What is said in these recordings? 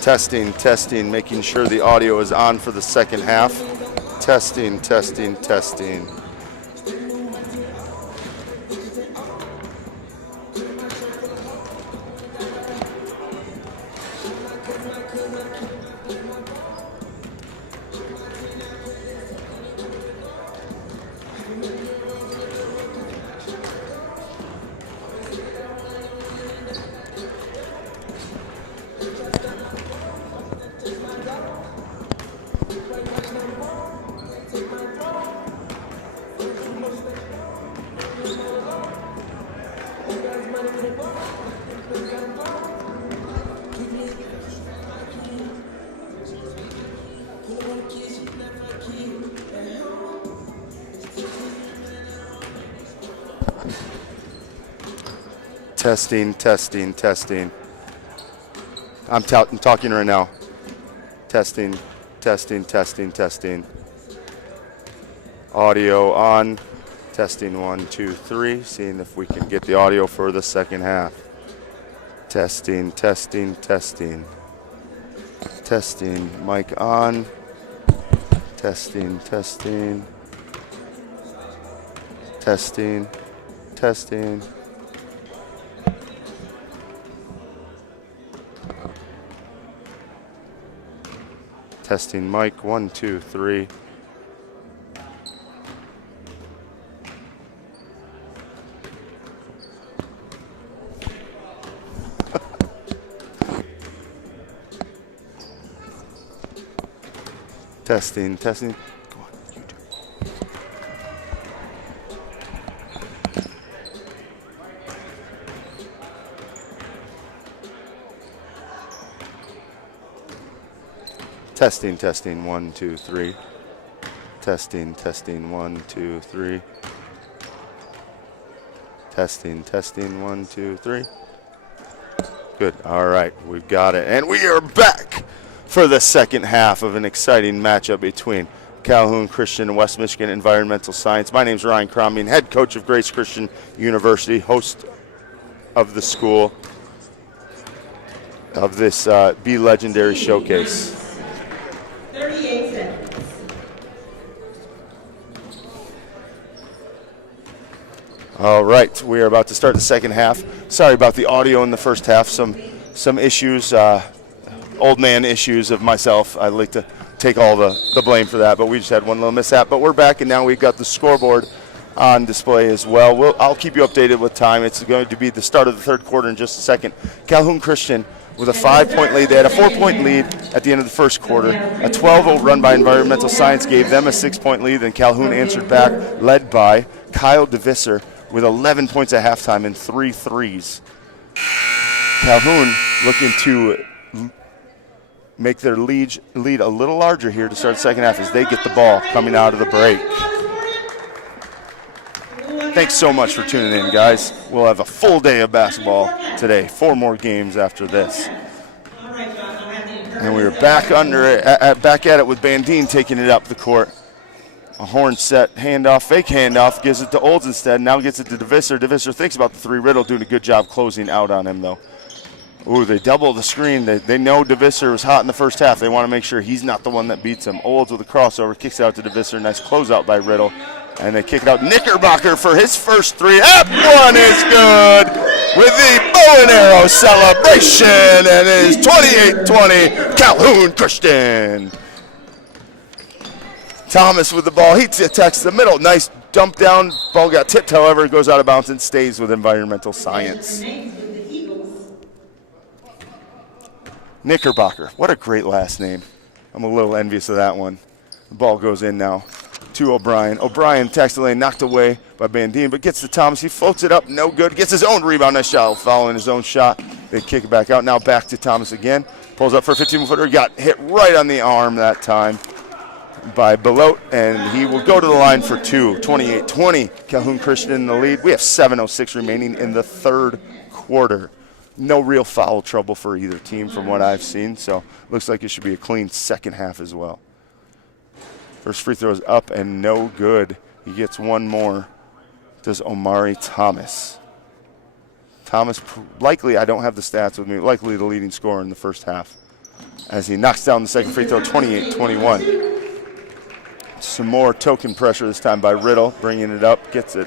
Testing, testing, making sure the audio is on for the second half. Testing, testing, testing. Testing, testing, testing. I'm talking right now. Testing, testing, testing, testing. Audio on. Testing 1, 2, 3. Seeing if we can get the audio for the second half. Testing, testing, testing. Testing, mic on. Testing, testing. Testing, testing. Testing mic, 1, 2, 3. Testing, testing. Go on, YouTube. Testing, testing, 1, 2, 3. Testing, testing, 1, 2, 3. Testing, testing, 1, 2, 3. Good. All right, we've got it. And we are back for the second half of an exciting matchup between Calhoun Christian and West Michigan Environmental Science. My name is Ryan Crombie, head coach of Grace Christian University, host of the school of this Be Legendary Showcase. 38 seconds. All right, we are about to start the second half. Sorry about the audio in the first half. Some issues, old man issues of myself. I'd like to take all the blame for that, but we just had one little mishap. But we're back, and now we've got the scoreboard on display as well. I'll keep you updated with time. It's going to be the start of the third quarter in just a second. Calhoun Christian with a 5-point lead. They had a 4-point lead at the end of the first quarter. A 12-0 run by Environmental Science gave them a 6-point lead. Then Calhoun answered back, led by Kyle DeVisser with 11 points at halftime and 3 threes. Calhoun looking to make their lead a little larger here to start the second half as they get the ball coming out of the break. Thanks so much for tuning in, guys. We'll have a full day of basketball today. 4 more games after this. And we're back back at it with Bandine taking it up the court. A horn set, handoff, fake handoff, gives it to Olds instead. Now gets it to DeVisser. DeVisser thinks about the three. Riddle doing a good job closing out on him, though. Ooh, they double the screen. They know DeVisser was hot in the first half. They want to make sure he's not the one that beats him. Olds with a crossover, kicks it out to DeVisser. Nice closeout by Riddle. And they kick it out. Knickerbocker for his first three. That one is good with the bow and arrow celebration. And it is 28-20, Calhoun Christian. Thomas with the ball. He attacks the middle. Nice dump down. Ball got tipped, however. It goes out of bounds and stays with Environmental Science. Knickerbocker. What a great last name. I'm a little envious of that one. The ball goes in now to O'Brien. O'Brien attacks the lane, knocked away by Bandine, but gets to Thomas. He floats it up. No good. Gets his own rebound. Nice shot. Following his own shot. They kick it back out. Now back to Thomas again. Pulls up for a 15-footer. Got hit right on the arm that time by Belote, and he will go to the line for two. 28-20, Calhoun Christian in the lead. We have 7:06 remaining in the third quarter. No real foul trouble for either team from what I've seen, so looks like it should be a clean second half as well. First free throw is up and no good. He gets one more. Does Omari Thomas. Thomas, likely, I don't have the stats with me, likely the leading scorer in the first half. as he knocks down the second free throw, 28-21. Some more token pressure this time by Riddle, bringing it up, gets it.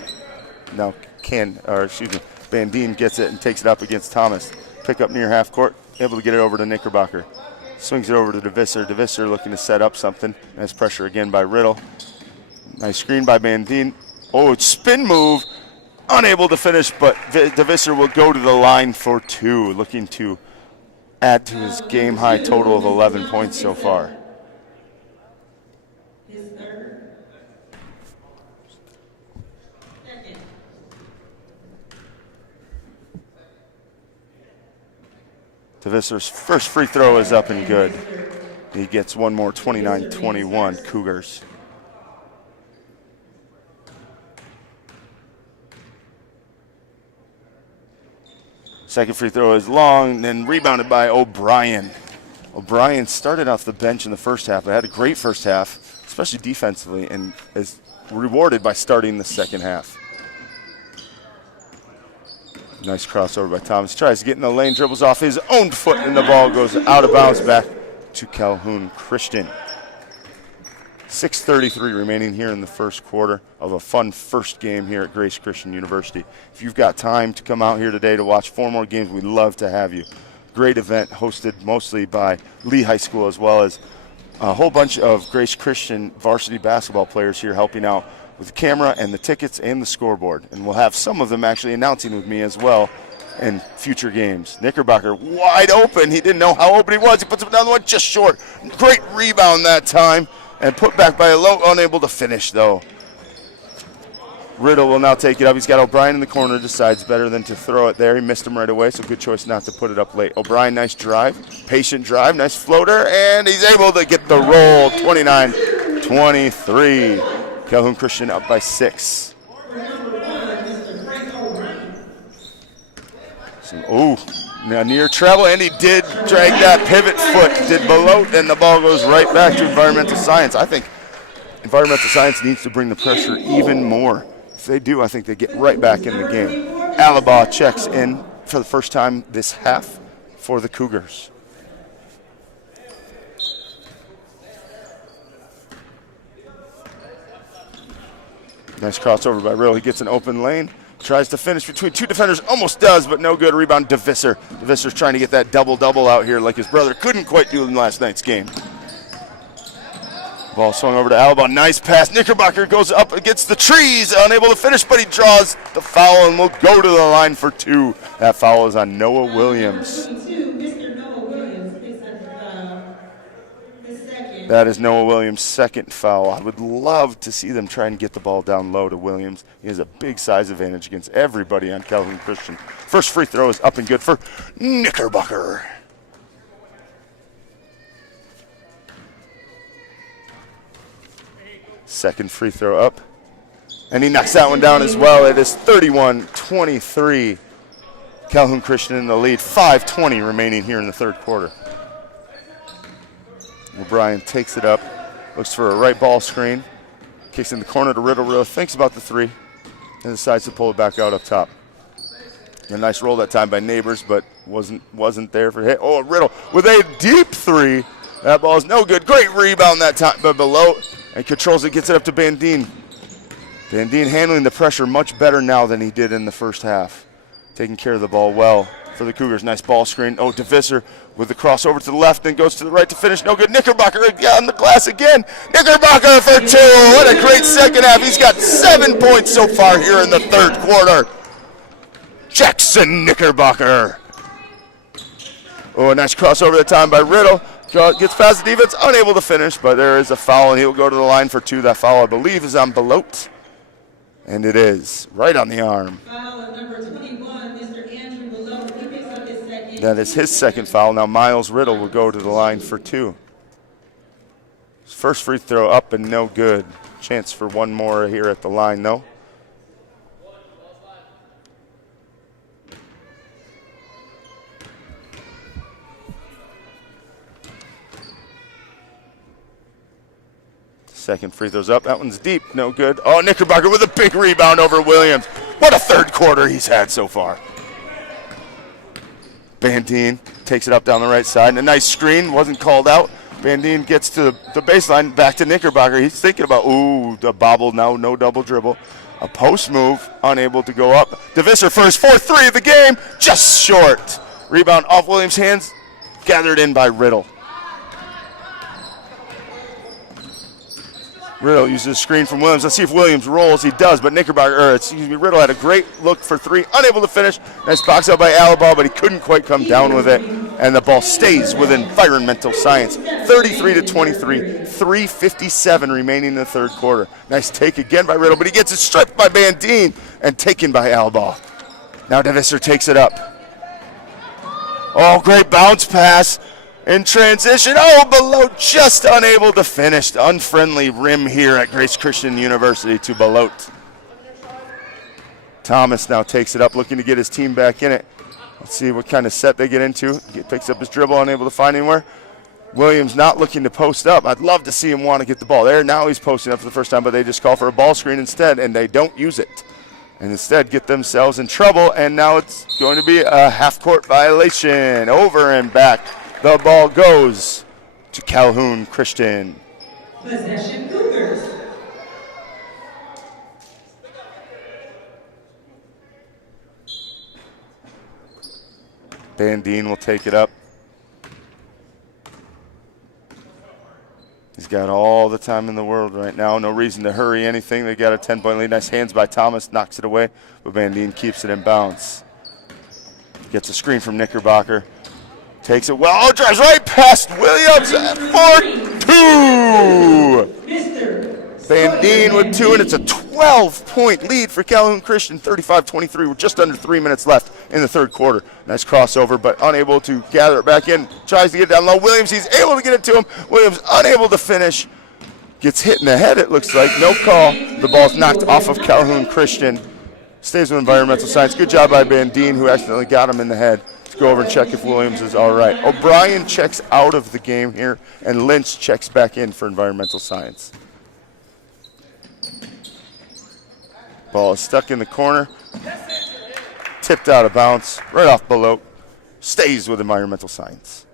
Now Bandine gets it and takes it up against Thomas. Pick up near half court, able to get it over to Knickerbocker. Swings it over to DeVisser. DeVisser looking to set up something. Nice pressure again by Riddle. Nice screen by Bandine. Oh, it's spin move. Unable to finish, but DeVisser will go to the line for 2, looking to add to his game-high total of 11 points so far. DeVisser's first free throw is up and good. He gets one more, 29-21, Cougars. Second free throw is long, then rebounded by O'Brien. O'Brien started off the bench in the first half, but had a great first half, especially defensively, and is rewarded by starting the second half. Nice crossover by Thomas. Tries to get in the lane, dribbles off his own foot, and the ball goes out of bounds back to Calhoun Christian. 6:33 remaining here in the first quarter of a fun first game here at Grace Christian University. If you've got time to come out here today to watch 4 more games, we'd love to have you. Great event hosted mostly by Lee High School, as well as a whole bunch of Grace Christian varsity basketball players here helping out with the camera and the tickets and the scoreboard. And we'll have some of them actually announcing with me as well in future games. Knickerbocker wide open. He didn't know how open he was. He puts him down the one just short. Great rebound that time. And put back by Lowe, unable to finish though. Riddle will now take it up. He's got O'Brien in the corner, decides better than to throw it there. He missed him right away, so good choice not to put it up late. O'Brien, nice drive, patient drive, nice floater, and he's able to get the roll, 29-23. Calhoun Christian up by 6. Now near treble, and he did drag that pivot foot, did below, and the ball goes right back to environmental science. I think environmental science needs to bring the pressure even more. If they do, I think they get right back in the game. Alaba checks in for the first time this half for the Cougars. Nice crossover by Riddle. He gets an open lane. Tries to finish between 2 defenders, almost does, but no good. Rebound, DeVisser. DeVisser's trying to get that double-double out here like his brother couldn't quite do in last night's game. Ball swung over to Alaba. Nice pass. Knickerbocker goes up against the trees, unable to finish, but he draws the foul and will go to the line for 2. That foul is on Noah Williams. That is Noah Williams' second foul. I would love to see them try and get the ball down low to Williams. He has a big size advantage against everybody on Calhoun Christian. First free throw is up and good for Knickerbocker. Second free throw up. And he knocks that one down as well. It is 31-23. Calhoun Christian in the lead. 5:20 remaining here in the third quarter. O'Brien takes it up, looks for a right ball screen, kicks in the corner to Riddle. Riddle thinks about the 3 and decides to pull it back out up top. A nice roll that time by Neighbors, but wasn't there for hit. Oh, Riddle with a deep 3. That ball is no good. Great rebound that time, but below and controls it, gets it up to Bandine. Bandine handling the pressure much better now than he did in the first half. Taking care of the ball well for the Cougars. Nice ball screen. Oh, DeVisser with the crossover to the left, then goes to the right to finish. No good. Knickerbocker on the glass again. Knickerbocker for 2. What a great second half. He's got 7 points so far here in the third quarter. Jackson Knickerbocker. Oh, a nice crossover that time by Riddle. Gets past the defense, unable to finish, but there is a foul, and he'll go to the line for 2. That foul, I believe, is on Belote. And it is right on the arm. Foul number 21, Mr. Andrew Belote. He picks up his second. That is his second foul. Now Miles Riddle will go to the line for 2. His first free throw up and no good. Chance for one more here at the line, though. Second free throw's up. That one's deep. No good. Oh, Knickerbocker with a big rebound over Williams. What a third quarter he's had so far. Bandine takes it up down the right side. And a nice screen, wasn't called out. Van Dien gets to the baseline, back to Knickerbocker. He's thinking about, the bobble now, no double dribble. A post move, unable to go up. DeVisser for his 4th 3 of the game, just short. Rebound off Williams' hands, gathered in by Riddle. Riddle uses a screen from Williams. Let's see if Williams rolls. He does, but Riddle had a great look for 3, unable to finish. Nice box out by Alaba, but he couldn't quite come down with it. And the ball stays with Environmental Science. 33-23, 3:57 remaining in the third quarter. Nice take again by Riddle, but he gets it stripped by Van Dien and taken by Alaba. Now DeVisser takes it up. Oh, great bounce pass. In transition, Belote just unable to finish. The unfriendly rim here at Grace Christian University to Belote. Thomas now takes it up, looking to get his team back in it. Let's see what kind of set they get into. He picks up his dribble, unable to find anywhere. Williams not looking to post up. I'd love to see him want to get the ball there. Now he's posting up for the first time, but they just call for a ball screen instead, and they don't use it. And instead get themselves in trouble, and now it's going to be a half-court violation. Over and back. The ball goes to Calhoun Christian. Possession Cougars. Van Dien will take it up. He's got all the time in the world right now. No reason to hurry anything. They got a 10-point lead. Nice hands by Thomas. Knocks it away, but Van Dien keeps it in bounds. Gets a screen from Knickerbocker. Takes it well, drives right past Williams for 2. Van Dien with 2, and it's a 12-point lead for Calhoun Christian, 35-23. With just under 3 minutes left in the third quarter. Nice crossover, but unable to gather it back in. Tries to get it down low. Williams, he's able to get it to him. Williams unable to finish. Gets hit in the head, it looks like. No call. The ball's knocked off of Calhoun Christian. Stays with Environmental Science. Good job by Van Dien, who accidentally got him in the head. Let's go over and check if Williams is all right. O'Brien checks out of the game here, and Lynch checks back in for Environmental Science. Ball is stuck in the corner. Tipped out of bounds, right off Belote. Stays with Environmental Science.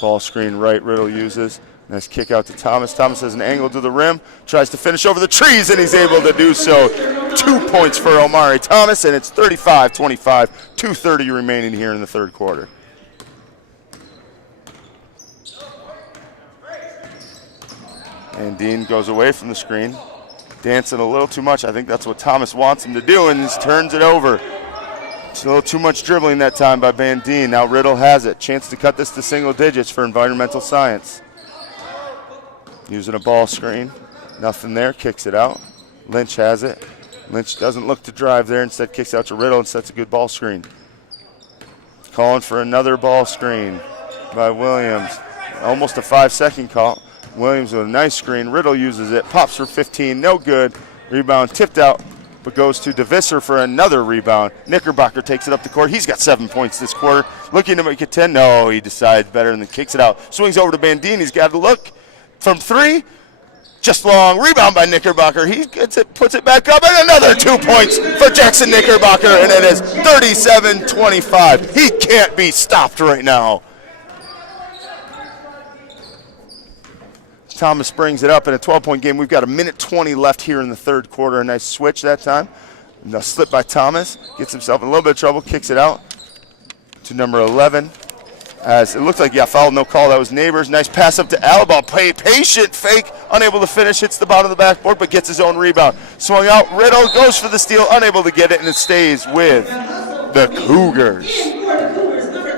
Ball screen right, Riddle uses. Nice kick out to Thomas. Thomas has an angle to the rim, tries to finish over the trees, and he's able to do so. 2 points for Omari Thomas, and it's 35-25, 2:30 remaining here in the third quarter. And Dean goes away from the screen, dancing a little too much. I think that's what Thomas wants him to do, and just turns it over. It's a little too much dribbling that time by Van Dien. Now Riddle has it. Chance to cut this to single digits for Environmental Science. Using a ball screen. Nothing there. Kicks it out. Lynch has it. Lynch doesn't look to drive there. Instead kicks out to Riddle and sets a good ball screen. Calling for another ball screen by Williams. Almost a 5-second call. Williams with a nice screen. Riddle uses it. Pops for 15. No good. Rebound tipped out, but goes to DeVisser for another rebound. Knickerbocker takes it up the court. He's got 7 points this quarter. Looking to make it 10. No, he decides better and then kicks it out. Swings over to Van Dien. He's got to look. From 3, just long. Rebound by Knickerbocker. He gets it, puts it back up, and another 2 points for Jackson Knickerbocker, and it is 37-25. He can't be stopped right now. Thomas brings it up in a 12-point game. We've got 1:20 left here in the third quarter. A nice switch that time. A slip by Thomas. Gets himself in a little bit of trouble. Kicks it out to number 11. As it looks like, foul, no call. That was Neighbors. Nice pass up to Alaba. Patient fake. Unable to finish. Hits the bottom of the backboard, but gets his own rebound. Swung out. Riddle goes for the steal. Unable to get it, and it stays with the Cougars.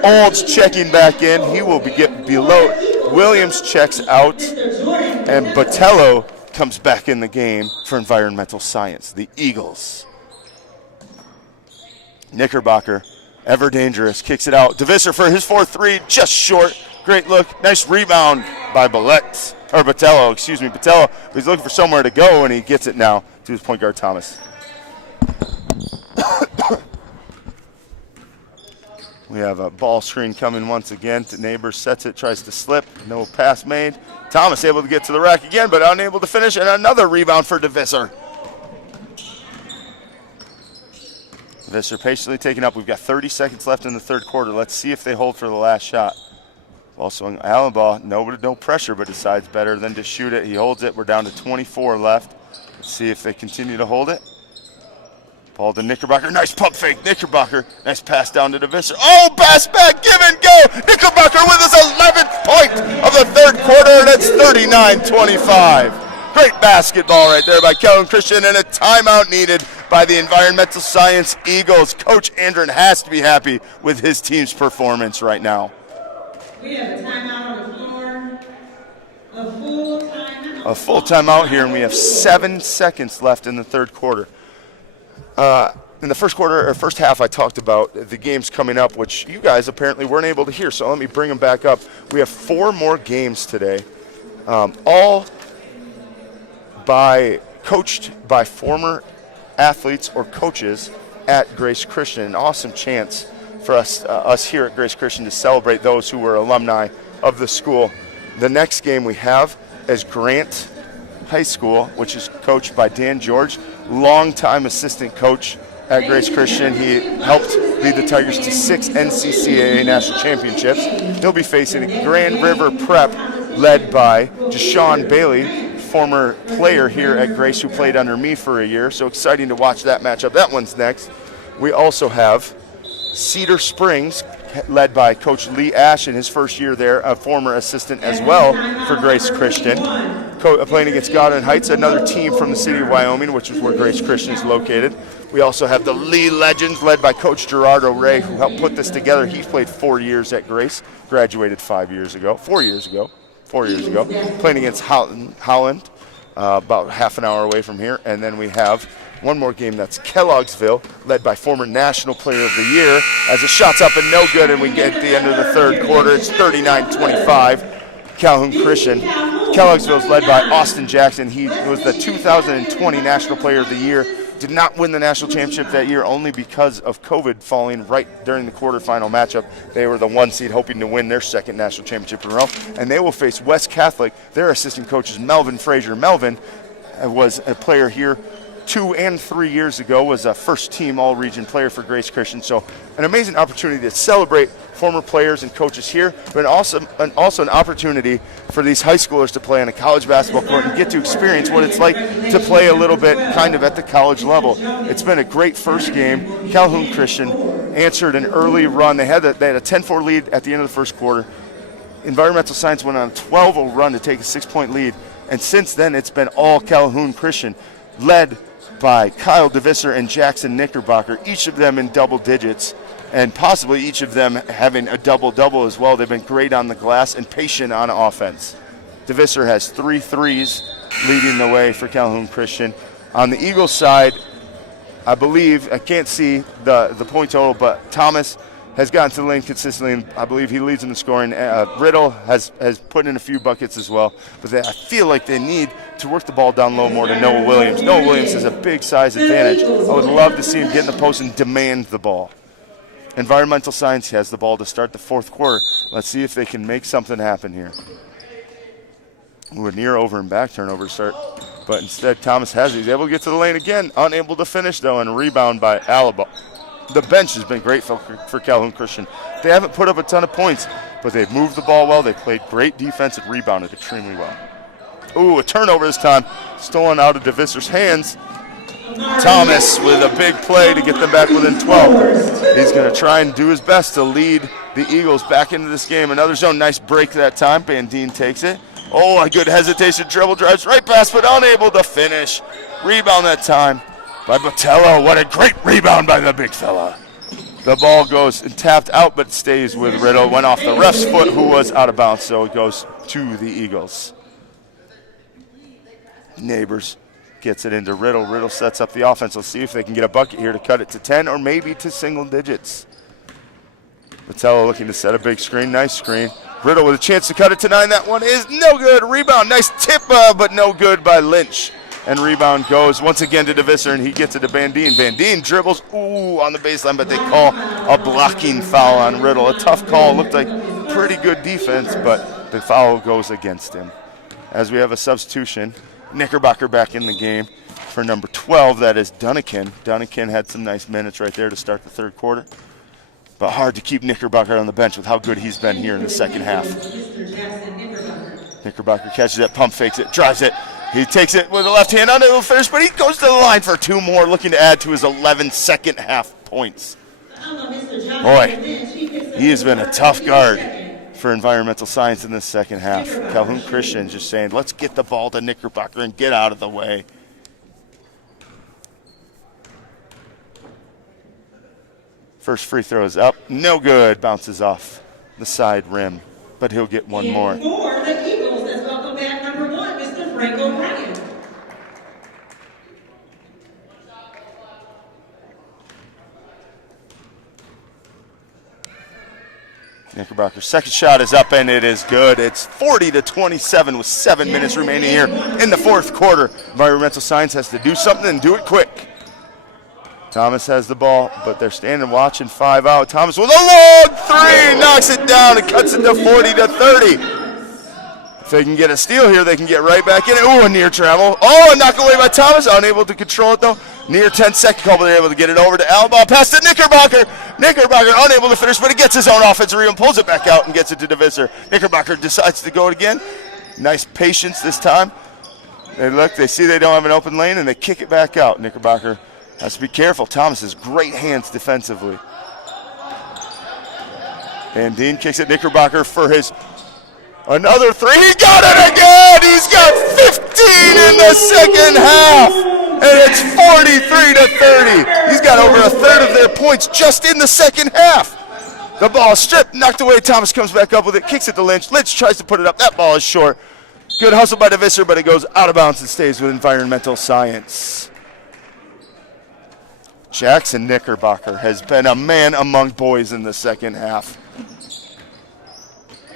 Olds checking back in. He will get below. Williams checks out, and Botello comes back in the game for Environmental Science. The Eagles. Knickerbocker, ever dangerous, kicks it out. DeVisser for his 4-3, just short. Great look. Nice rebound by Botello. Botello. He's looking for somewhere to go, and he gets it now to his point guard, Thomas. We have a ball screen coming once again to Neighbors, sets it, tries to slip, no pass made. Thomas able to get to the rack again, but unable to finish, and another rebound for DeVisser. Visser patiently taking up. We've got 30 seconds left in the third quarter. Let's see if they hold for the last shot. Ball swung. Allen ball, no pressure, but decides better than to shoot it. He holds it. We're down to 24 left. Let's see if they continue to hold it. Ball to Knickerbocker. Nice pump fake. Knickerbocker. Nice pass down to Visser. Oh, pass back. Give and go. Knickerbocker with his 11th point of the third quarter, and it's 39-25. Great basketball right there by Calhoun Christian, and a timeout needed by the Environmental Science Eagles. Coach Andren has to be happy with his team's performance right now. We have a timeout on the floor. A full timeout here, and we have 7 seconds left in the third quarter. In the first half, I talked about the games coming up, which you guys apparently weren't able to hear, so let me bring them back up. We have 4 more games today, all coached by former athletes or coaches at Grace Christian. An awesome chance for us here at Grace Christian to celebrate those who were alumni of the school. The next game we have is Grant High School, which is coached by Dan George, longtime assistant coach at Grace Christian. He helped lead the Tigers to 6 NCCAA national championships. He'll be facing Grand River Prep, led by Deshaun Bailey, former player here at Grace who played under me for a year. So exciting to watch that matchup. That one's next. We also have Cedar Springs, led by Coach Lee Ash in his first year there, a former assistant as well for Grace Christian. Playing against Godwin Heights, another team from the city of Wyoming, which is where Grace Christian is located. We also have the Lee Legends, led by Coach Gerardo Ray, who helped put this together. He played 4 years at Grace, graduated 4 years ago, playing against Holland, about half an hour away from here. And then we have one more game, that's Kelloggsville, led by former National Player of the Year, as the shot's up and no good, and we get at the end of the third quarter. It's 39-25, Calhoun Christian. Kelloggsville is led by Austin Jackson. He was the 2020 National Player of the Year. Did not win the national championship that year only because of COVID falling right during the quarterfinal matchup. They were the 1 seed, hoping to win their second national championship in a row. And they will face West Catholic. Their assistant coach is Melvin Frazier. Melvin was a player here 2 and 3 years ago, was a first-team all-region player for Grace Christian. So an amazing opportunity to celebrate former players and coaches here, but also an opportunity for these high schoolers to play on a college basketball court and get to experience what it's like to play a little bit kind of at the college level. It's been a great first game. Calhoun Christian answered an early run. They had a 10-4 lead at the end of the first quarter. Environmental Science went on a 12-0 run to take a 6-point lead, and since then it's been all Calhoun Christian, led by Kyle DeVisser and Jackson Knickerbocker, each of them in double digits, and possibly each of them having a double-double as well. They've been great on the glass and patient on offense. DeVisser has 3 threes, leading the way for Calhoun Christian. On the Eagles side, I believe, I can't see the point total, but Thomas has gotten to the lane consistently, and I believe he leads in the scoring. Riddle has put in a few buckets as well, but I feel like they need to work the ball down low more to Noah Williams. Noah Williams has a big size advantage. I would love to see him get in the post and demand the ball. Environmental Science has the ball to start the fourth quarter. Let's see if they can make something happen here. We're near over and back turnover start, but instead Thomas has it. He's able to get to the lane again, unable to finish though, and rebound by Alaba. The bench has been great for Calhoun Christian. They haven't put up a ton of points, but they've moved the ball well. They played great defense and rebounded extremely well. Ooh, a turnover this time, stolen out of DeVisser's hands. Thomas with a big play to get them back within 12. He's going to try and do his best to lead the Eagles back into this game. Another zone, nice break that time. Bandine takes it. Oh, a good hesitation, dribble, drives right past, but unable to finish. Rebound that time by Botello. What a great rebound by the big fella. The ball goes and tapped out, but stays with Riddle. Went off the ref's foot, who was out of bounds, so it goes to the Eagles. Neighbors gets it into Riddle. Riddle sets up the offense. Let's see if they can get a bucket here to cut it to 10 or maybe to single digits. Botello looking to set a big screen. Nice screen. Riddle with a chance to cut it to 9. That one is no good. Rebound. Nice tip, but no good by Lynch. And rebound goes once again to DeVisser, and he gets it to Bandine. Bandine dribbles, on the baseline, but they call a blocking foul on Riddle. A tough call. Looked like pretty good defense, but the foul goes against him. As we have a substitution, Knickerbocker back in the game. for number 12, that is Dunnikin. Dunnikin had some nice minutes right there to start the third quarter. But hard to keep Knickerbocker on the bench with how good he's been here in the second half. Knickerbocker catches it, pump fakes it, drives it. He takes it with the left hand on the finish, but he goes to the line for 2 more, looking to add to his 11 second half points. Boy, he has been a tough guard for environmental science in this second half. Calhoun Christian just saying, let's get the ball to Knickerbocker and get out of the way. First free throw is up, no good, bounces off the side rim, but he'll get one more. For the Eagles, let's welcome back number 1, Mr. Frank O'Brien. Knickerbocker's second shot is up, and it is good. It's 40-27 with 7 minutes remaining here in the fourth quarter. Environmental Science has to do something and do it quick. Thomas has the ball, but they're standing watching 5 out. Thomas with a long 3, knocks it down and cuts it to 40-30. If they can get a steal here, they can get right back in it. Ooh, a near travel. Oh, a knock away by Thomas, unable to control it though. Near 10-second call, but they're able to get it over to Alabama. Pass to Knickerbocker. Knickerbocker unable to finish, but he gets his own offensive rebound, pulls it back out, and gets it to DeVisser. Knickerbocker decides to go again. Nice patience this time. They look, they see they don't have an open lane, and they kick it back out. Knickerbocker has to be careful. Thomas has great hands defensively. And Dean kicks it. Knickerbocker for his another 3. He got it again. He's got 15 in the second half. And it's 43-30. He's got over a third of their points just in the second half. The ball is stripped, knocked away. Thomas comes back up with it, kicks it to Lynch. Lynch tries to put it up. That ball is short. Good hustle by DeVisser, but it goes out of bounds and stays with Environmental Science. Jackson Knickerbocker has been a man among boys in the second half.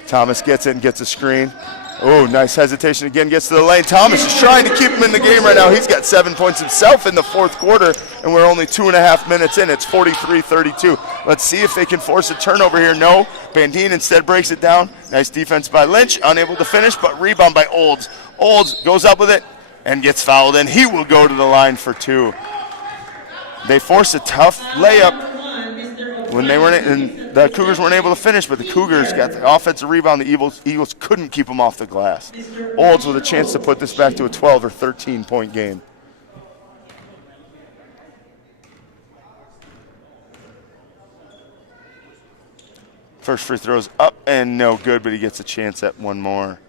Thomas gets it and gets a screen. Oh, nice hesitation again, gets to the lane. Thomas is trying to keep him in the game right now. He's got 7 points himself in the fourth quarter, and we're only 2.5 minutes in. It's 43-32. Let's see if they can force a turnover here. No, Bandine instead breaks it down. Nice defense by Lynch, unable to finish, but rebound by Olds. Olds goes up with it and gets fouled, and he will go to the line for 2. They forced a tough layup when they weren't, and the Cougars weren't able to finish, but the Cougars got the offensive rebound. The Eagles couldn't keep them off the glass. Olds with a chance to put this back to a 12 or 13-point game. First free throw's up and no good, but he gets a chance at one more.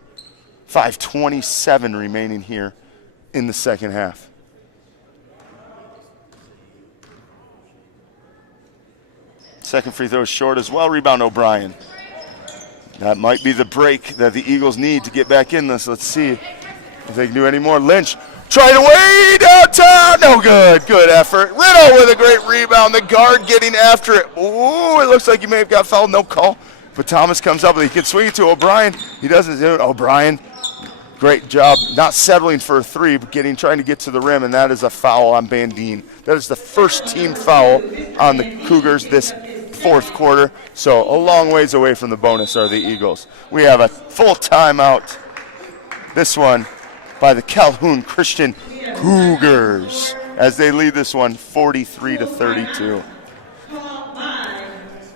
5:27 remaining here in the second half. Second free throw is short as well. Rebound O'Brien. That might be the break that the Eagles need to get back in this. Let's see if they can do any more. Lynch tried away downtown. No good. Good effort. Riddle with a great rebound. The guard getting after it. Ooh, it looks like he may have got fouled. No call. But Thomas comes up. He can swing it to O'Brien. He doesn't do it. O'Brien, great job not settling for a 3, but trying to get to the rim, and that is a foul on Bandine. That is the first team foul on the Cougars this fourth quarter, so a long ways away from the bonus are the Eagles. We have a full timeout. This one by the Calhoun Christian Cougars as they lead this one 43-32.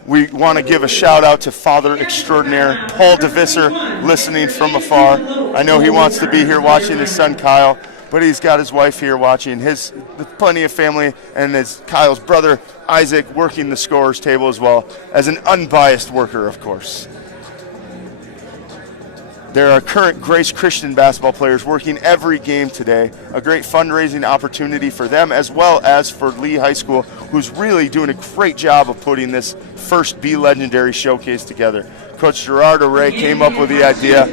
We want to give a shout out to Father Extraordinaire Paul DeVisser, listening from afar. I know he wants to be here watching his son Kyle, but he's got his wife here watching, his plenty of family, and his Kyle's brother Isaac working the scorer's table as well, as an unbiased worker, of course. There are current Grace Christian basketball players working every game today, a great fundraising opportunity for them as well as for Lee High School, who's really doing a great job of putting this first Be Legendary showcase together. Coach Gerard O'Ray came up with the idea.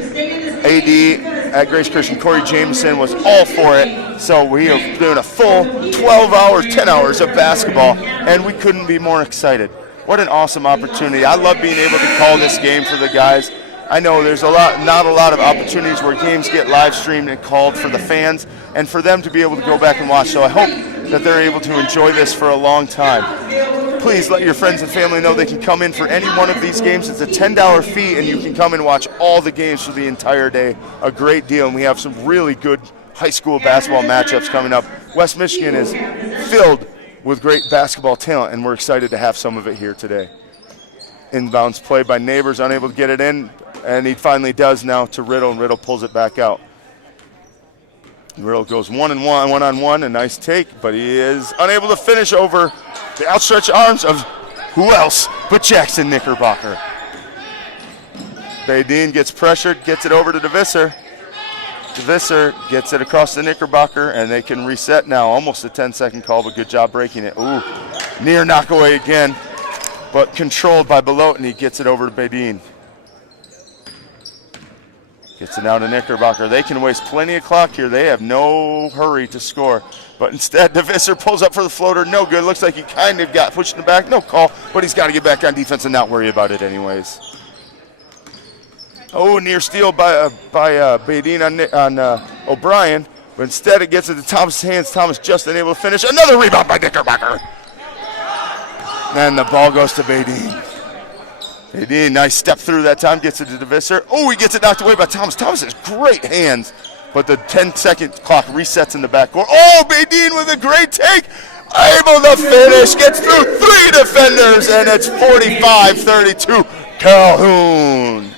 AD at Grace Christian, Corey Jameson, was all for it. So we are doing a full 12 hours, 10 hours of basketball, and we couldn't be more excited. What an awesome opportunity. I love being able to call this game for the guys. I know there's not a lot of opportunities where games get live streamed and called for the fans, and for them to be able to go back and watch. So I hope that they're able to enjoy this for a long time. Please let your friends and family know they can come in for any one of these games. It's a $10 fee, and you can come and watch all the games for the entire day. A great deal, and we have some really good high school basketball matchups coming up West Michigan is filled with great basketball talent, and we're excited to have some of it here today. Inbounds play by Neighbors, unable to get it in, and he finally does now to Riddle, and Riddle pulls it back out. Riddle goes one-on-one, a nice take, but he is unable to finish over the outstretched arms of who else but Jackson Knickerbocker. Badine gets pressured, gets it over to DeVisser. DeVisser gets it across the Knickerbocker, and they can reset now. Almost a 10-second call, but good job breaking it. Ooh, near knockaway again, but controlled by Belote, and he gets it over to Badine. Gets it now to Knickerbocker. They can waste plenty of clock here. They have no hurry to score. But instead, DeVisser pulls up for the floater. No good. Looks like he kind of got pushed in the back. No call, but he's got to get back on defense and not worry about it anyways. Oh, near steal by Badine on O'Brien. But instead, it gets into Thomas' hands. Thomas just unable to finish. Another rebound by Knickerbocker. And the ball goes to Badine. Badine, nice step through that time. Gets it to DeVisser. Oh, he gets it knocked away by Thomas. Thomas has great hands. But the 10-second clock resets in the backcourt. Oh, Badine with a great take. Able to finish. Gets through 3 defenders. And it's 45-32 Calhoun.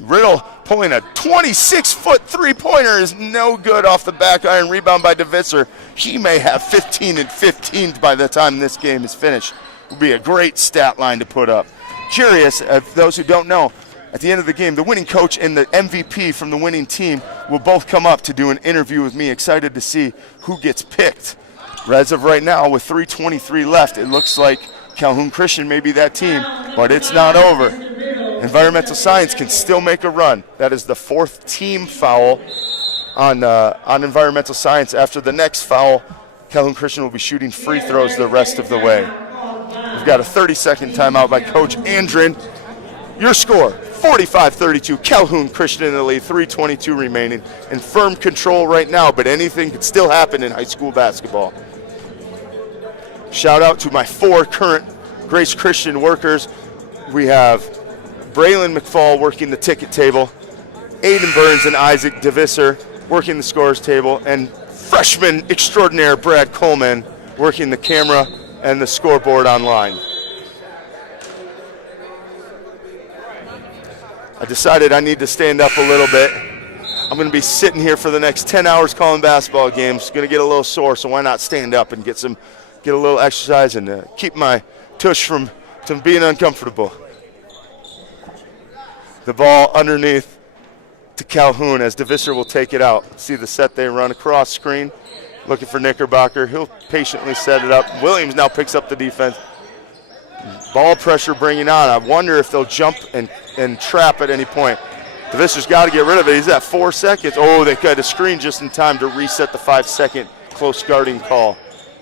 Riddle pulling a 26-foot three-pointer is no good off the back iron. Rebound by DeVisser. He may have 15 and 15 by the time this game is finished. Would be a great stat line to put up. Curious, those who don't know, at the end of the game, the winning coach and the MVP from the winning team will both come up to do an interview with me. Excited to see who gets picked. As of right now, with 3:23 left, it looks like Calhoun Christian may be that team, but it's not over. Environmental Science can still make a run. That is the 4th team foul on Environmental Science. After the next foul, Calhoun Christian will be shooting free throws the rest of the way. We've got a 30-second timeout by Coach Andrin. Your score, 45-32, Calhoun Christian in the lead, 3:22 remaining. In firm control right now, but anything could still happen in high school basketball. Shout out to my 4 current Grace Christian workers. We have Braylon McFall working the ticket table, Aiden Burns and Isaac DeVisser working the scores table, and freshman extraordinaire Brad Coleman working the camera and the scoreboard online. I decided I need to stand up a little bit. I'm going to be sitting here for the next 10 hours calling basketball games. Going to get a little sore, so why not stand up and get a little exercise and keep my tush from being uncomfortable. The ball underneath to Calhoun as DeVisser will take it out. See the set they run across screen. Looking for Knickerbocker. He'll patiently set it up. Williams now picks up the defense. Ball pressure bringing on. I wonder if they'll jump and trap at any point. DeVisser's got to get rid of it. He's at 4 seconds. Oh, they got a screen just in time to reset the 5-second close guarding call.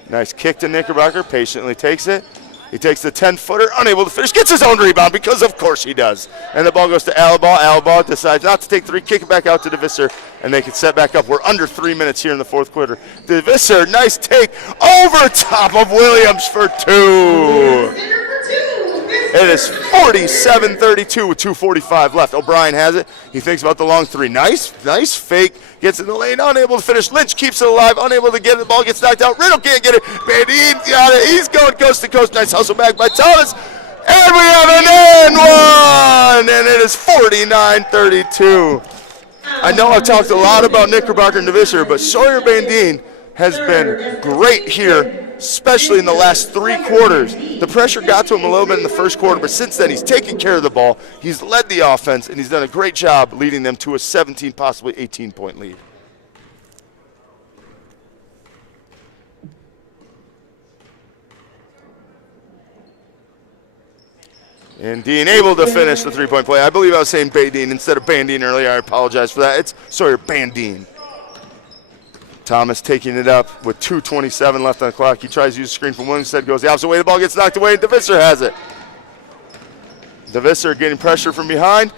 Nice kick to Knickerbocker. Patiently takes it. He takes the 10-footer, unable to finish, gets his own rebound because of course he does. And the ball goes to Alaba. Alaba decides not to take 3, kick it back out to DeVisser, and they can set back up. We're under 3 minutes here in the 4th quarter. DeVisser, nice take over top of Williams for 2. It is 47-32 with 2:45 left. O'Brien has it. He thinks about the long 3. Nice fake. Gets in the lane, unable to finish. Lynch keeps it alive, unable to get it. The ball gets knocked out. Riddle can't get it. Badine got it. He's going coast to coast. Nice hustle back by Thomas. And we have an and one. And it is 49-32. I know I've talked a lot about Knickerbocker and DeVisser, but Sawyer Bandine has been great here, especially in the last 3 quarters. The pressure got to him a little bit in the first quarter, but since then he's taken care of the ball. He's led the offense, and he's done a great job leading them to a 17, possibly 18-point lead. And Dean able to finish the 3-point play. I believe I was saying Badine instead of Bandine earlier. I apologize for that. It's Sawyer Bandine. Thomas taking it up with 2:27 left on the clock. He tries to use a screen from Williams. Instead goes the opposite way. The ball gets knocked away. DeVisser has it. DeVisser getting pressure from behind.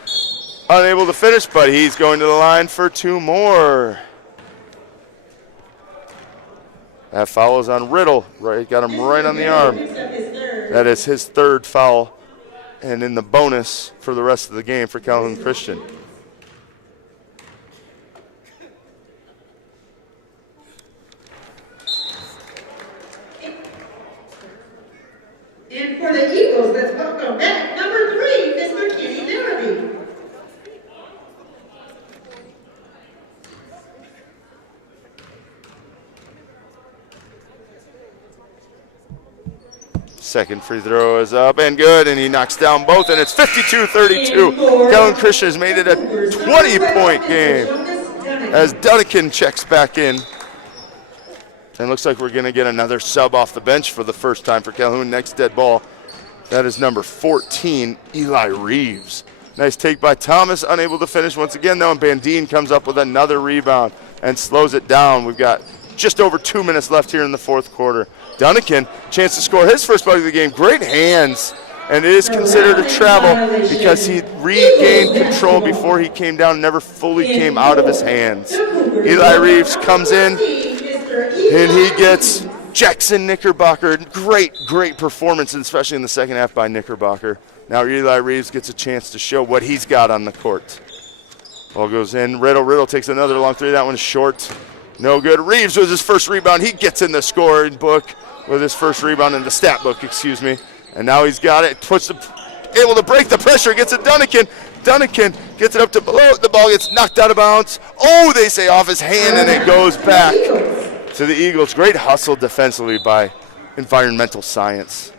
Unable to finish, but he's going to the line for 2 more. That foul is on Riddle. Right, got him right on the arm. That is his 3rd foul. And in the bonus for the rest of the game for Calhoun Christian. And for the Eagles, let's welcome back number 3, Mr. Kenny Derby. Second free throw is up and good, and he knocks down both, and it's 52-32. Calhoun Christian has made it a 20-point game as Duncan checks back in. And looks like we're going to get another sub off the bench for the first time for Calhoun. Next dead ball, that is number 14, Eli Reeves. Nice take by Thomas, unable to finish once again, though, and Bandine comes up with another rebound and slows it down. We've got just over 2 minutes left here in the fourth quarter. Duncan, chance to score his first bucket of the game. Great hands, and it is considered a travel because he regained control before he came down and never fully came out of his hands. Eli Reeves comes in, and he gets Jackson Knickerbocker. Great performance, especially in the second half by Knickerbocker. Now Eli Reeves gets a chance to show what he's got on the court. Ball goes in. Riddle takes another long three. That one's short. No good. Reeves with his first rebound. He gets in the scoring book with his first rebound in the stat book, excuse me. And now he's got it. Able to break the pressure. Gets it Duncan. Duncan gets it up to below. The ball gets knocked out of bounds. Oh, they say off his hand, and it goes back to the Eagles. Great hustle defensively by Environmental Science.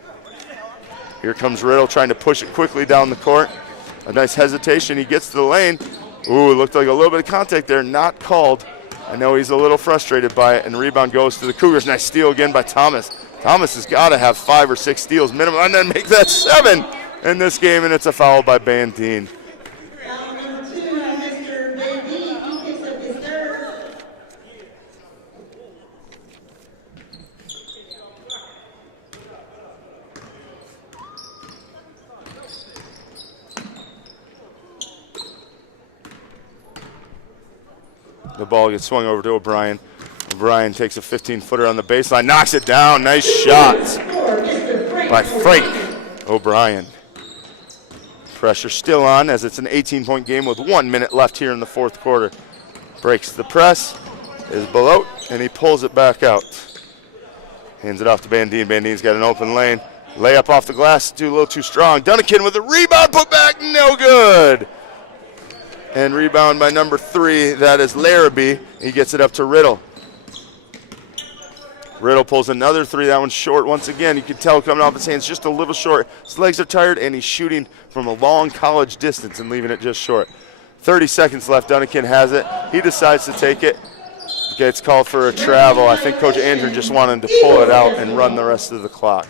Here comes Riddle trying to push it quickly down the court. A nice hesitation. He gets to the lane. Ooh, it looked like a little bit of contact there. Not called. I know he's a little frustrated by it, and the rebound goes to the Cougars. Nice steal again by Thomas. Thomas has got to have 5 or 6 steals minimum, and then make that 7 in this game, and it's a foul by Bandine. The ball gets swung over to O'Brien. O'Brien takes a 15-footer on the baseline, knocks it down. Nice shot by Frank O'Brien. Pressure still on as it's an 18-point game with 1 minute left here in the fourth quarter. Breaks the press, is below, and he pulls it back out. Hands it off to Bandine. Bandine's got an open lane. Layup off the glass, too a little too strong. Duncan with a rebound, put back, no good. And rebound by number 3, that is Larrabee. He gets it up to Riddle. Riddle pulls another 3, that one's short once again. You can tell coming off his hands just a little short. His legs are tired, and he's shooting from a long college distance and leaving it just short. 30 seconds left, Duncan has it. He decides to take it. Gets called for a travel. I think Coach Andrew just wanted to pull it out and run the rest of the clock.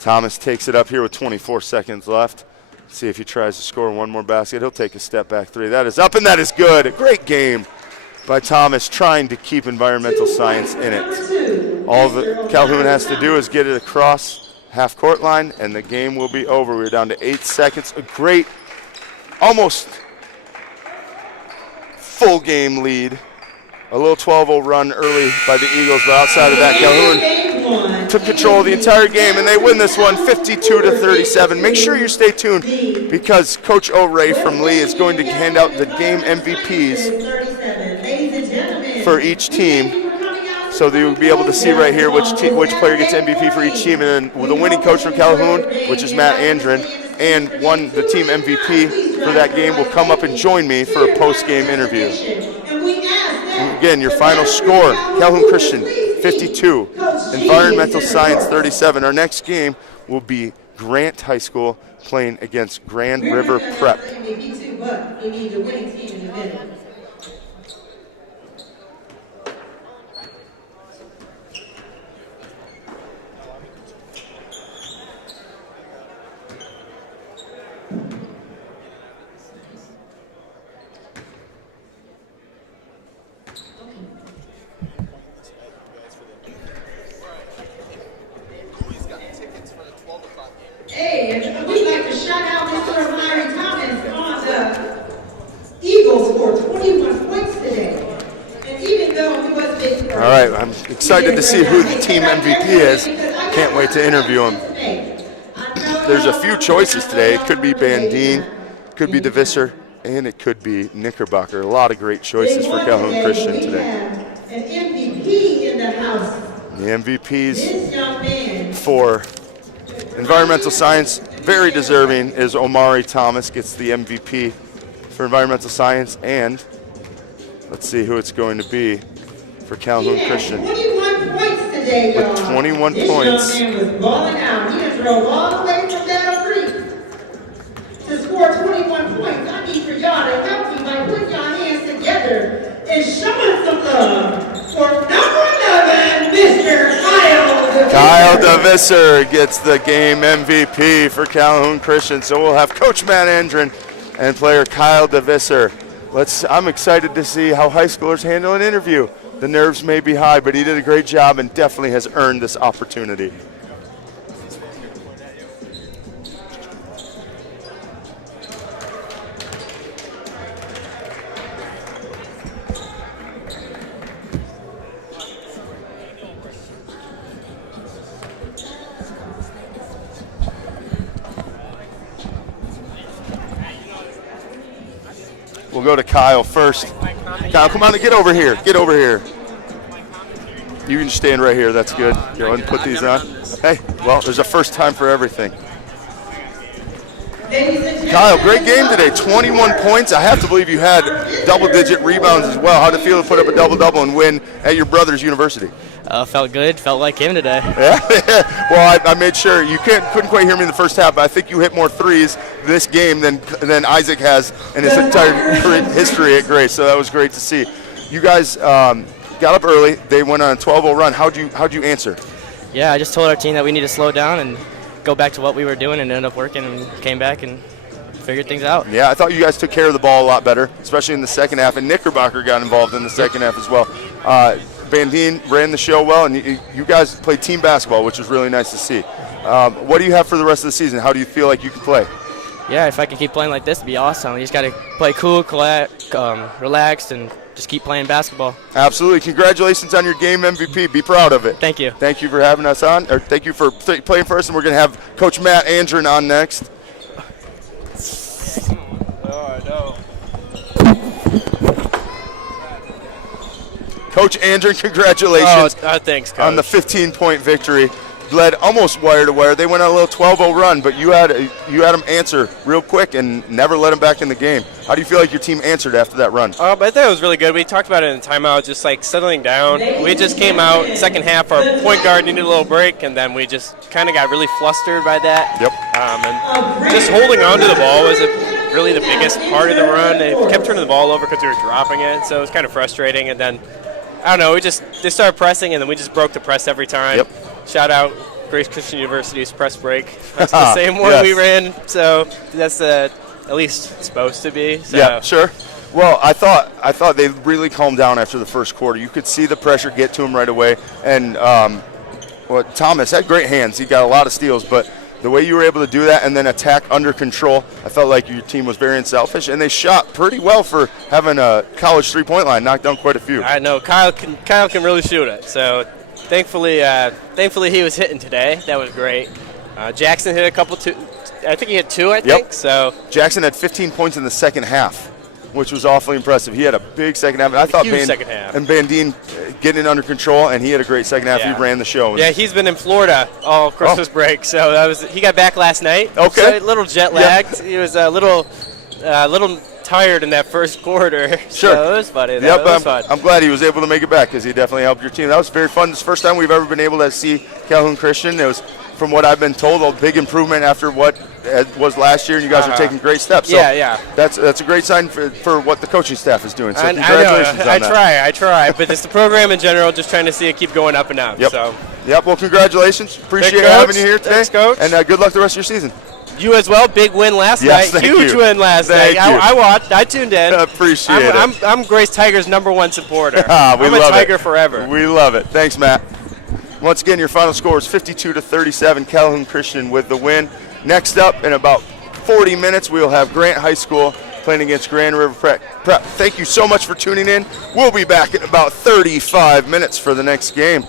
Thomas takes it up here with 24 seconds left. See if he tries to score one more basket. He'll take a step back 3. That is up, and that is good. A great game by Thomas trying to keep Environmental Science in it. All that Calhoun has to do is get it across half-court line, and the game will be over. We're down to 8 seconds. A great, almost full game lead. A little 12-0 run early by the Eagles, but outside of that, Calhoun took control of the entire game, and they win this one 52-37. Make sure you stay tuned because Coach O'Ray from Lee is going to hand out the game MVPs for each team. So that you'll be able to see right here which player gets MVP for each team, and then the winning coach from Calhoun, which is Matt Andren, and the team MVP for that game will come up and join me for a post-game interview. And again, your final score, Calhoun Christian 52, Environmental Science 37. Our next game will be Grant High School playing against Grand River Prep. Hey, and we'd like to shout out Mr. Larry Thomas on the Eagles for 21 points today. And even though he wasn't all right, I'm excited to see who the team MVP is. Can't wait to interview him. There's a few choices today. It could be Bandine, could be DeVisser, and it could be Knickerbocker. A lot of great choices for Calhoun Christian today. An MVP in the house. The MVPs This young man. for environmental science, very deserving, is Omari Thomas. Gets the MVP for environmental science, and let's see who it's going to be for Calhoun Christian. 21 points today, y'all. With 21 this points. Young man was balling out. He just drove all the way from Battle Creek to score 21 points. I need for y'all to help me by putting your hands together and showing some love for number 11, Mr. Kyle. Kyle DeVisser gets the game MVP for Calhoun Christian. So we'll have Coach Matt Andren and player Kyle DeVisser. I'm excited to see how high schoolers handle an interview. The nerves may be high, but he did a great job and definitely has earned this opportunity. We'll go to Kyle first. Kyle, come on, get over here. Get over here. You can stand right here. That's good. Go ahead and put these on. Hey, well, there's a first time for everything. Kyle, great game today. 21 points. I have to believe you had double-digit rebounds as well. How did it feel to put up a double-double and win at your brother's university? Felt good. Felt like him today. Yeah. Well, I made sure you couldn't quite hear me in the first half, but I think you hit more threes this game than Isaac has in his entire history at Grace. So that was great to see. You guys got up early. They went on a 12-0 run. How'd you answer? Yeah, I just told our team that we need to slow down and go back to what we were doing, and ended up working and came back and figured things out. Yeah, I thought you guys took care of the ball a lot better, especially in the second half, and Knickerbocker got involved in the second half as well. Bandine ran the show well, and you guys played team basketball, which was really nice to see. What do you have for the rest of the season? How do you feel like you can play? Yeah, if I can keep playing like this, it'd be awesome. You just got to play cool, relaxed, and just keep playing basketball. Absolutely. Congratulations on your game MVP. Be proud of it. Thank you. Thank you for having us on, or thank you for playing for us, and we're going to have Coach Matt Andren on next. Oh, I know. Coach Andren, congratulations Thanks, Coach. on the 15-point victory. Led almost wire to wire. They went on a little 12-0 run, but you had them answer real quick and never let them back in the game. How do you feel like your team answered after that run? I thought it was really good. We talked about it in the timeout, just like settling down. We just came out second half. Our point guard needed a little break, and then we just kind of got really flustered by that. Yep. And just holding on to the ball was really the biggest part of the run. They kept turning the ball over because we were dropping it, so it was kind of frustrating. And then I don't know. They started pressing, and then we just broke the press every time. Yep. Shout out Grace Christian University's press break. That's the same one we ran, so that's at least supposed to be. So. Yeah, sure. Well, I thought they really calmed down after the first quarter. You could see the pressure get to him right away. And Thomas had great hands. He got a lot of steals, but the way you were able to do that and then attack under control, I felt like your team was very unselfish, and they shot pretty well for having a college three-point line, knocked down quite a few. I know Kyle can really shoot it. So thankfully he was hitting today. That was great. Jackson hit a couple too. I think he hit two. I think so. Jackson had 15 points in the second half, which was awfully impressive. He had a big second half. I thought second half. And Bandine getting it under control, and he had a great second half. Yeah. He ran the show. Yeah, he's been in Florida all Christmas break, so he got back last night. Okay. So a little jet lagged. He was a little tired in that first quarter. Sure. So it was funny. Yep, That was fun. I'm glad he was able to make it back because he definitely helped your team. That was very fun. This is the first time we've ever been able to see Calhoun Christian. It was, from what I've been told, a big improvement after what was last year, and you guys are taking great steps. So yeah. That's a great sign for what the coaching staff is doing. So I congratulations on that. I try, but it's the program in general, just trying to see it keep going up and up. Yep. So. Yep. Well, congratulations. Appreciate Coach. having you here today. Thanks, Coach. And good luck the rest of your season. You as well. Big win last Yes, night. thank Huge you. win last Thank night. you. I watched. I tuned in. Appreciate it. I'm Grace Tigers' #1 supporter. I'm a Tiger forever. We love it. Thanks, Matt. Once again, your final score is 52-37. Calhoun Christian with the win. Next up, in about 40 minutes, we'll have Grant High School playing against Grand River Prep. Thank you so much for tuning in. We'll be back in about 35 minutes for the next game.